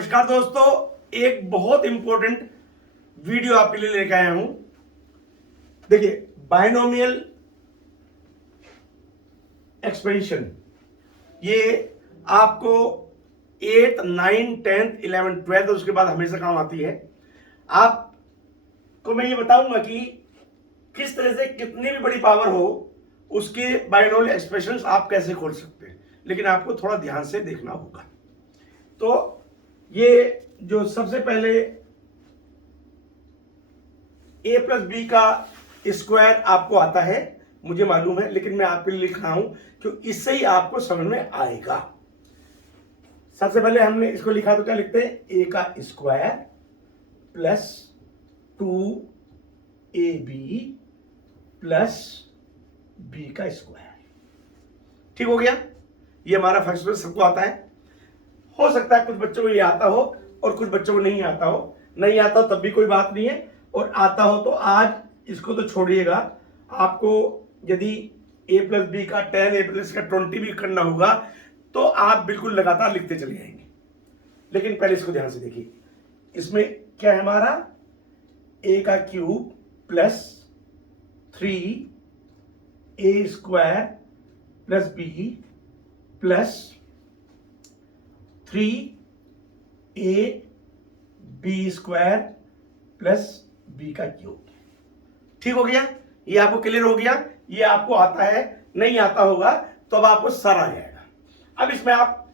नमस्कार दोस्तों, एक बहुत इंपॉर्टेंट वीडियो आपके लिए लेकर आया हूं। देखिए, बायनोमियल एक्सपेंशन ये आपको 8th 9th 10th 11th 12th उसके बाद हमेशा काम आती है। आपको मैं ये बताऊंगा कि किस तरह से कितनी भी बड़ी पावर हो उसके बायनोमियल एक्सप्रेशंस आप कैसे खोल सकते हैं, लेकिन आपको थोड़ा ध्यान से देखना होगा। तो ये जो सबसे पहले a प्लस बी का स्क्वायर आपको आता है, मुझे मालूम है, लेकिन मैं आपके लिए लिख रहा हूं क्योंकि इससे ही आपको समझ में आएगा। सबसे पहले हमने इसको लिखा तो क्या लिखते हैं, a का square plus 2ab plus b का स्क्वायर। ठीक हो गया। ये हमारा फर्स्ट सबको आता है। हो सकता है कुछ बच्चों को ये आता हो और कुछ बच्चों को नहीं आता हो। नहीं आता हो तब भी कोई बात नहीं है, और आता हो तो आज इसको तो छोड़िएगा। आपको यदि a प्लस बी का 10 a प्लस का 20 भी करना होगा तो आप बिल्कुल लगातार लिखते चले जाएंगे। लेकिन पहले इसको ध्यान से देखिए, इसमें क्या है हमारा a का cube plus 3a square plus b plus 3ab square plus b का क्यूब। ठीक हो गया। ये आपको क्लियर हो गया। ये आपको आता है, नहीं आता होगा तो अब आपको सर आ जाएगा। अब इसमें अब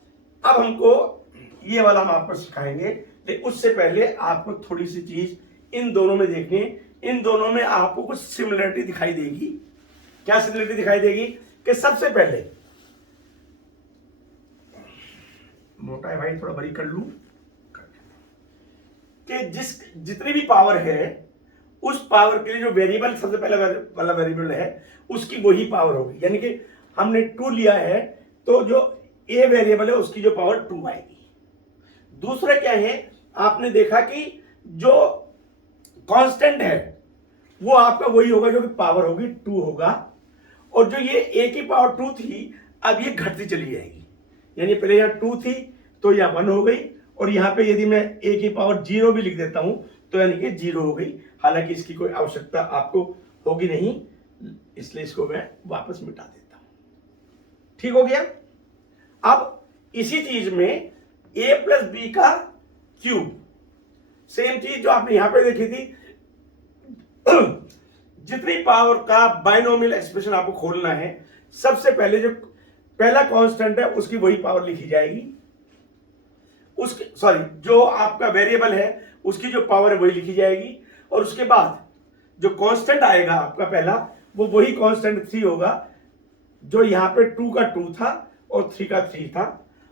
हमको ये वाला हम आपको सिखाएंगे, लेकिन उससे पहले आपको थोड़ी सी चीज इन दोनों में देखनी। इन दोनों में आपको कुछ सिमिलरिटी दिखाई देगी। क्या सिमिलरिटी दिखाई देगी कि सबसे पहले, मोटा है भाई, थोड़ा बड़ी कर लूं, कि जितनी भी पावर है उस पावर के लिए जो वेरिएबल सबसे पहला वाला वेरिएबल है उसकी वही पावर होगी। यानी कि हमने 2 लिया है तो जो a वेरिएबल है उसकी जो पावर 2 आएगी। दूसरा क्या है, आपने देखा कि जो कांस्टेंट है वो आपका वही होगा जो कि पावर होगी 2 होगा, और जो ये a की पावर 2 थी अब ये घटती चली जाएगी। यानी पहले यहां 2 थी तो यह 1 हो गई, और यहां पे यदि मैं a की पावर 0 भी लिख देता हूं तो यानी कि 0 हो गई। हालांकि इसकी कोई आवश्यकता आपको होगी नहीं, इसलिए इसको मैं वापस मिटा देता हूं। ठीक हो गया। अब इसी चीज में a प्लस बी का क्यूब, सेम चीज जो आपने यहां पे देखी थी। जितनी पावर का बायनोमियल एक्सप्रेशन आपको खोलना है, सबसे पहले जो पहला कांस्टेंट है उसकी वही पावर लिखी जाएगी। उसके जो आपका वेरिएबल है उसकी जो पावर है वही लिखी जाएगी, और उसके बाद जो कांस्टेंट आएगा आपका पहला, वो वही कांस्टेंट 3 होगा जो यहां पे 2 का 2 था और 3 का 3 था।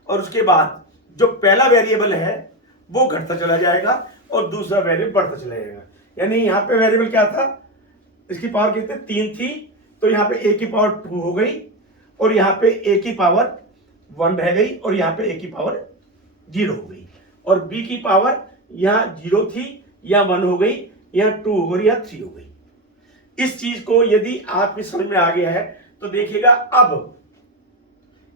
और उसके बाद जो पहला वेरिएबल है वो घटता चला जाएगा और दूसरा वेरिएबल बढ़ता चला जाएगा। यानी यहां पे वेरिएबल क्या था, इसकी पावर कितनी 3 थी, तो यहां पे a की पावर 2 हो गई, और यहां पे a की पावर 1 रह गई, और यहां पे a की पावर 0 हो गई, और b की पावर यहां 0 थी, यहां 1 हो गई, यहां 2 हो गई, यहां 3 हो गई। इस चीज को यदि आपकी समझ में आ गया है तो देखिएगा अब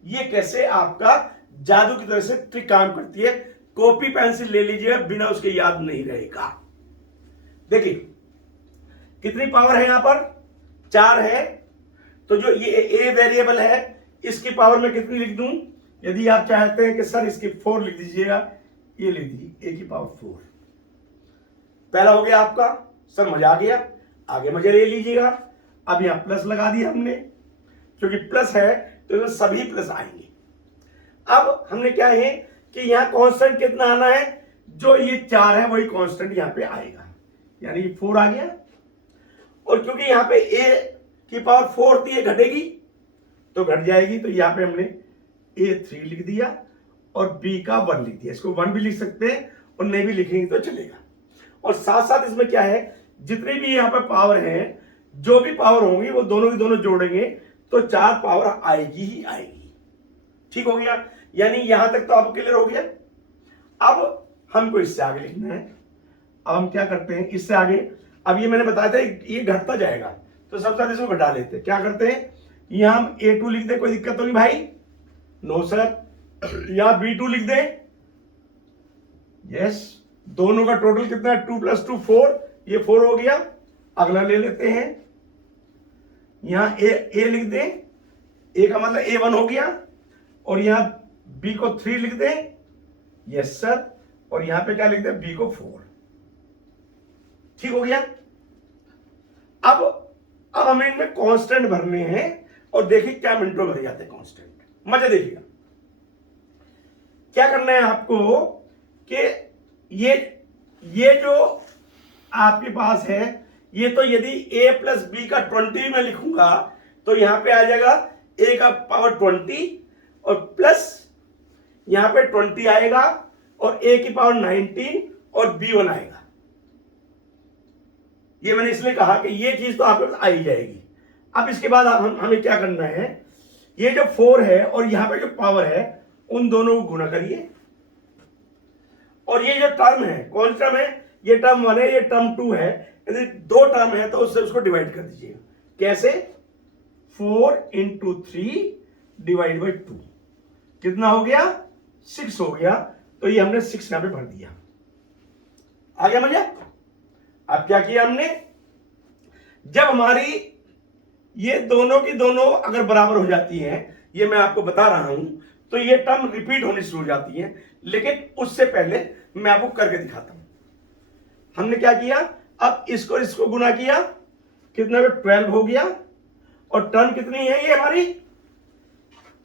ये कैसे आपका जादू की तरह से ट्रिक काम करती है। कॉपी पेंसिल ले लीजिएगा, बिना उसके याद नहीं रहेगा। देखिए कितनी पावर है, यहां पर 4 है, तो जो ये a वेरिएबल है इसकी पावर में कितनी लिख दूं। यदि आप चाहते हैं कि सर इसकी 4 लिख दीजिएगा, ये लिख दीजिए a की पावर 4। पहला हो गया आपका, सर मजा आ गया, आगे मजा ले लीजिएगा। अब यहां प्लस लगा दिया हमने, क्योंकि प्लस है तो इसमें सभी प्लस आएंगे। अब हमने क्या है कि यहां कांस्टेंट कितना आना है, जो ये 4 है वही कांस्टेंट यहां पे आएगा, यानी 4 आ गया। और क्योंकि यहां पे a की पावर 4 थी, ये घटेगी तो घट जाएगी, तो यहां पे हमने a 3 लिख दिया और b का 1 लिख दिया। इसको 1 भी लिख सकते हैं और नहीं भी लिखेंगे तो चलेगा। और साथ साथ इसमें क्या है, जितनी भी यहां पे पावर है, जो भी पावर होंगी वो दोनों की दोनों जोड़ेंगे तो 4 पावर आएगी ही आएगी। ठीक हो गया। यानी यहां तक तो आपको क्लियर हो गया। अब हमको इससे आगे लिखना है। अब हम क्या करते हैं इससे आगे, अब ये मैंने बताया था ये घटता जाएगा, तो सबसे पहले इसको घटा लेते हैं। क्या करते हैं, यहां हम a2 लिख दे, कोई दिक्कत तो नहीं भाई, नो सर। यहां b2 लिख दे, यस, दोनों का टोटल कितना है, 2 + 2 4, ये 4 हो गया। अगला ले लेते हैं, यहां ए लिख दें, ए का मतलब A1 हो गया, और यहां बी को 3 लिख दें, यस सर, और यहां पे क्या लिख दें, बी को 4। ठीक हो गया। अब हमें इनमें कांस्टेंट भरने हैं, और देखिए क्या मिनटों में भर जाते हैं कांस्टेंट। मजे देखिएगा क्या करना है आपको कि ये जो आपके पास है, ये तो यदि a + b का 20 में लिखूंगा तो यहां पे आ जाएगा a का पावर 20 और प्लस यहां पे 20 आएगा और a की पावर 19 और b1 आएगा। ये मैंने इसलिए कहा कि ये चीज तो आपके पास आ ही जाएगी। अब इसके बाद हमें क्या करना है, ये जो 4 है और यहां पे जो पावर है उन दोनों को गुणा करिए, और ये जो टर्म है कौन टर्म है, ये टर्म 1 है, ये टर्म 2 है, यदि 2 टर्म है तो उससे उसको डिवाइड कर दीजिएगा। कैसे, 4 × 3 / 2 कितना हो गया, 6 हो गया। तो ये हमने 6 यहां पे भर दिया। आ गया मजा। अब क्या किया हमने, जब हमारी ये दोनों की दोनों अगर बराबर हो जाती हैं, ये मैं आपको बता रहा हूं, तो ये टर्म रिपीट होनी शुरू हो जाती है। लेकिन उससे पहले मैं आपको करके दिखाता हूं। हमने क्या किया, अब इसको गुना किया, कितना 12 हो गया, और टर्म कितनी है, ये हमारी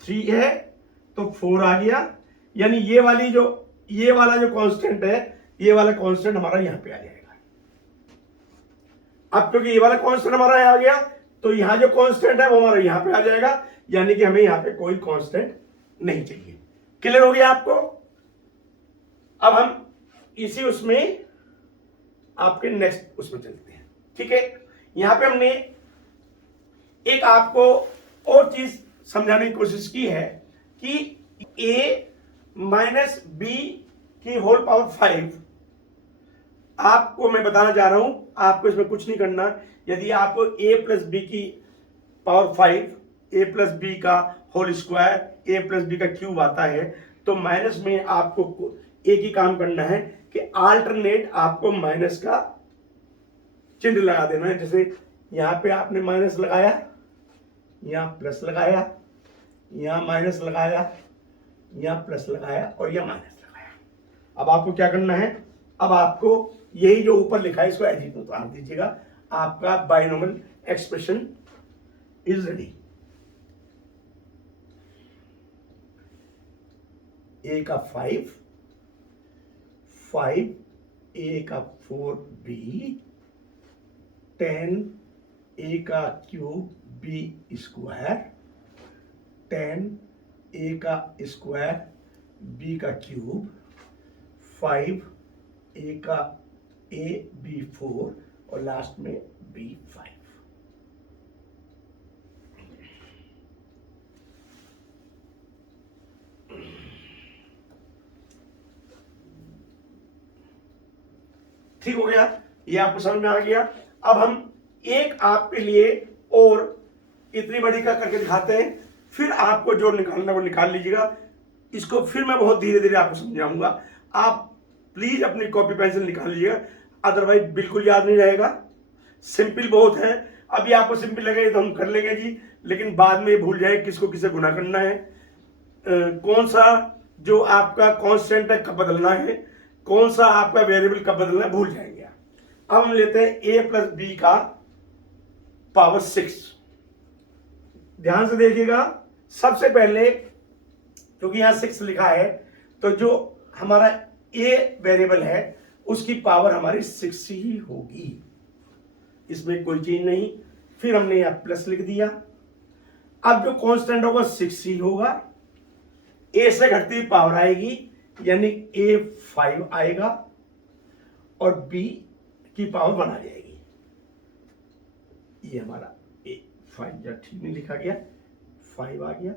3 है, तो 4 आ गया। यानी ये वाला जो कांस्टेंट है, ये वाला कांस्टेंट हमारा यहां पे आ जाएगा। अब क्योंकि ये वाला कांस्टेंट हमारा यहां आ गया, तो यहां जो कांस्टेंट है वो हमारा यहां पे आ जाएगा। यानी कि हमें यहां पे कोई कांस्टेंट नहीं चाहिए। क्लियर हो गया आपको। अब हम इसी उसमें आपके नेक्स्ट उसमें चलते हैं। ठीक है, यहां पे हमने एक आपको और चीज समझाने की कोशिश की है कि a - b की होल पावर 5, आपको मैं बताना चाह रहा हूं, आपको इसमें कुछ नहीं करना। यदि आपको a + b की पावर 5, a + b का होल स्क्वायर, a + b का क्यूब आता है, तो माइनस में आपको एक ही काम करना है कि अल्टरनेट आपको माइनस का चिन्ह लगा देना है। जैसे यहां पे आपने माइनस लगाया, यहां प्लस लगाया, यहां माइनस लगाया, यहां प्लस लगाया, और यहां माइनस लगाया। अब आपको क्या करना है, अब आपको यही जो ऊपर लिखा है इसको एज इट इज उतार दीजिएगा। आपका binomial expression is ready. a का 5, a का 4b, 10 a का क्यूब b स्क्वायर, 10 a का स्क्वायर b का क्यूब, 5 a का a b 4 और लास्ट में b 5। ठीक हो गया, ये आपको समझ में आ गया। अब हम एक आपके लिए और इतनी बड़ी का करके दिखाते हैं, फिर आपको जो निकालना वो निकाल लीजिएगा। इसको फिर मैं बहुत धीरे धीरे आपको समझाऊंगा। आप प्लीज अपनी कॉपी पेंसिल निकाल लीजिएगा, अदरवाइज बिल्कुल याद नहीं रहेगा। सिंपल बहुत है, अभी आपको सिंपल लगे तो हम कर लेंगे जी, लेकिन बाद में भूल जाए किसको किसे गुना करना है, कौन सा जो आपका कांस्टेंट है कब बदलना है, कौन सा आपका वेरिएबल कब बदलना है, भूल जाएंगे। अब हम लेते हैं a + b का पावर 6। ध्यान से देखिएगा, सबसे पहले क्योंकि यहां 6 लिखा है, तो जो हमारा a वेरिएबल है उसकी पावर हमारी 6 ही होगी, इसमें कोई चीज नहीं। फिर हमने यहां प्लस लिख दिया। अब जो कांस्टेंट होगा 6 ही होगा, a से घटती हुई पावर आएगी, यानी a 5 आएगा और b की पावर 1 आ जाएगी। ये हमारा a 5 ठीक नहीं लिखा गया, 5 आ गया।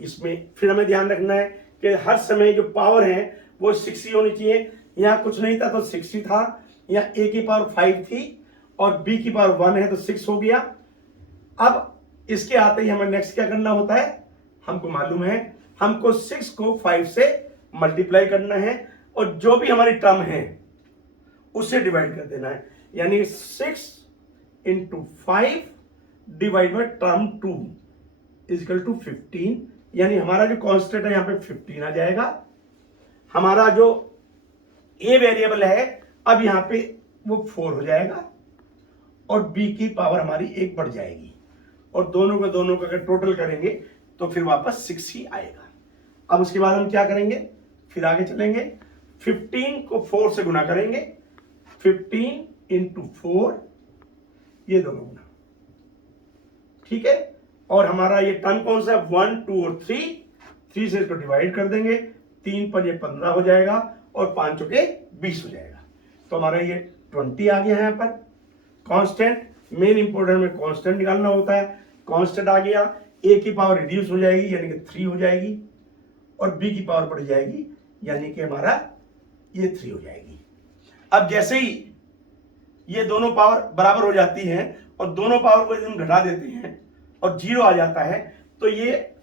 इसमें फिर हमें ध्यान रखना है कि हर समय जो पावर है वो 6 ही होनी चाहिए। यहां कुछ नहीं था तो 6 ही था, यहां a की पावर 5 थी और b की पावर 1 है तो 6 हो गया। अब इसके आते ही हमें नेक्स्ट क्या करना होता है, हमको मालूम है, हमको 6 को 5 से मल्टीप्लाई करना है। और जो भी हमारी टर्म है उससे डिवाइड कर देना है, यानी 6 × 5 divide by term 2 equal to 15, यानी हमारा जो कांस्टेंट है यहाँ पे 15 आ जाएगा। हमारा जो ए वेरिएबल है अब यहाँ पे वो 4 हो जाएगा और बी की पावर हमारी 1 बढ़ जाएगी, और दोनों का अगर टोटल करेंगे तो फिर वापस 6 ही आएगा। अब उसके बाद हम क्या करेंगे, फिर आगे चलेंगे, 15 को 4 से गुना करेंगे, 15 × 4 ये दोनों गुना, ठीक है। और हमारा ये टर्म कौन सा है, 1 2 और 3 से इसको डिवाइड कर देंगे, 3 × 5 = 15 हो जाएगा और 5 × 20 हो जाएगा। तो हमारा ये 20 आ गया है। यहाँ पर कांस्टेंट, मेन इंपोर्टेंट में कांस्टेंट निकालना होता है। कांस्टेंट आ गया, ए की पावर रिड्यूस हो जाएगी यानी कि 3 हो जाएगी, और बी की पावर बढ़ जाएगी यानी कि हमारा ये 3 हो जाएगी। अब जैसे ही ये दोनों पावर बराबर हो जाती हैं और दोनों पावर को हम घटा देते हैं और 0 आ जाता है, तो ये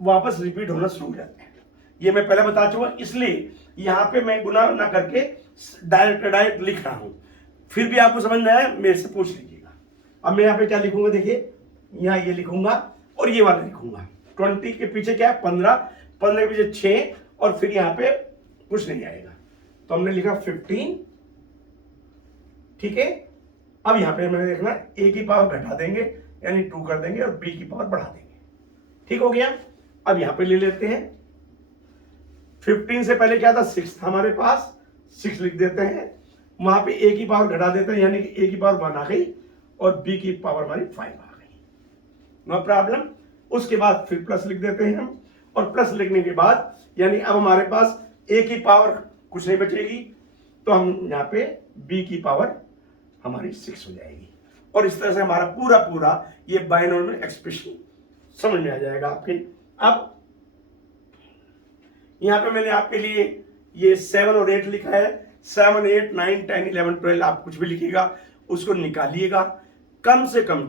वापस रिपीट होना शुरू हो जाते हैं। ये मैं पहले बता चुका, इसलिए यहाँ पे मैं गुना ना करके डायरेक्ट लिख रहा हूं। फिर भी आपको समझ में आया मेरे से पूछ लीजिएगा। अब मैं यहाँ पे क्या लिखूंगा, देखिए यहाँ ये लिखूंगा और ये वाला लिखूंगा। 20 के पीछे क्या है 15 के पीछे 6 और फिर यहाँ पे कुछ नहीं आएगा, तो हमने लिखा 15, ठीक है। अब यहाँ पे मैंने देखना ए की पावर घटा देंगे यानी 2 कर देंगे और बी की पावर बढ़ा देंगे, ठीक हो गया। अब यहाँ पे ले लेते हैं, 15 से पहले क्या था 6 था हमारे पास, 6 लिख देते हैं, वहां पे ए की पावर घटा देते हैं यानी कि ए की पावर 1 आ गई और बी की पावर हमारी 5 आ गई, नो प्रॉब्लम। उसके बाद फिर प्लस लिख देते हैं हम, और प्लस लिखने के बाद यानी अब हमारे पास ए की पावर कुछ नहीं बचेगी, तो हम यहाँ पे बी की पावर हमारी 6 हो जाएगी। और इस तरह से हमारा पूरा ये बाइनोमियल एक्सप्रेशन समझ में आ जाएगा आपके। अब यहाँ पे मैंने आपके लिए ये 7 और 8 लिखा है, 7 8 9 10 11 12 आप कुछ भी लिखिएगा, उसको निकालिएगा। कम से कम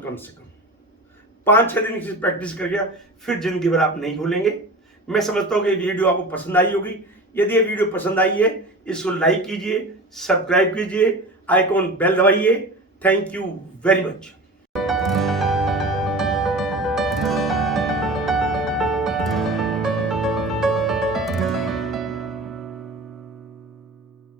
5-6 दिन की प्रैक्टिस कर गया, फिर जिंदगी भर आप नहीं भूलेंगे। मैं समझता हूँ कि ये वीडियो आपको पसंद आई होगी। यदि ये वीडियो पसंद आई है, इसको लाइक कीजिए, सब्सक्राइब कीजिए, आइकॉन बेल दबाइए। Thank you very much.